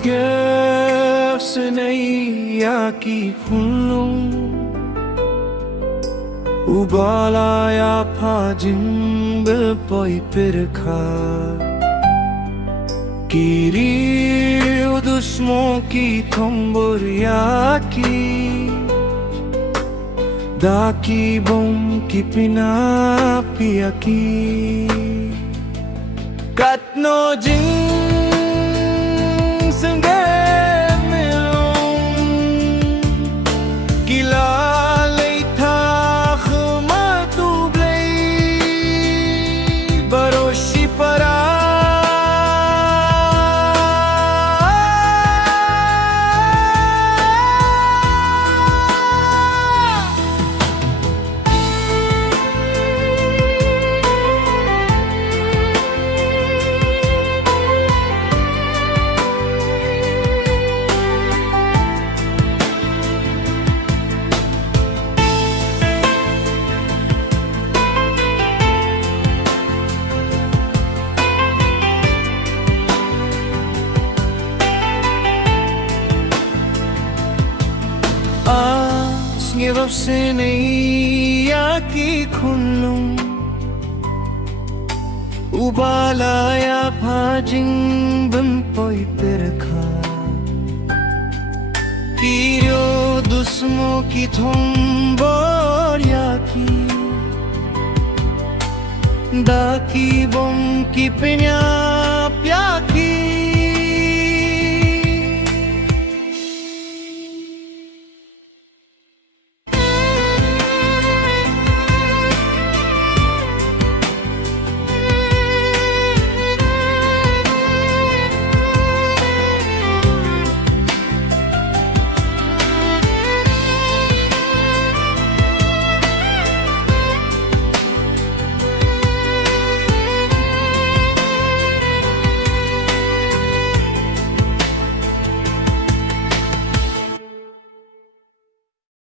Skevsenei ki hunlung Ubalaya pajing belpoi pirkha Kiri dusmo ki thomboria ki Daki bom ki pina pia ki Katno jing संगे मिलूं किला लेथा खमा तुबले बरोशी परा Skevsenei ki khunlung Ubalaya pajing belpoi pirkha Kirio dusmo ki thomboria ki Daki bom ki pinya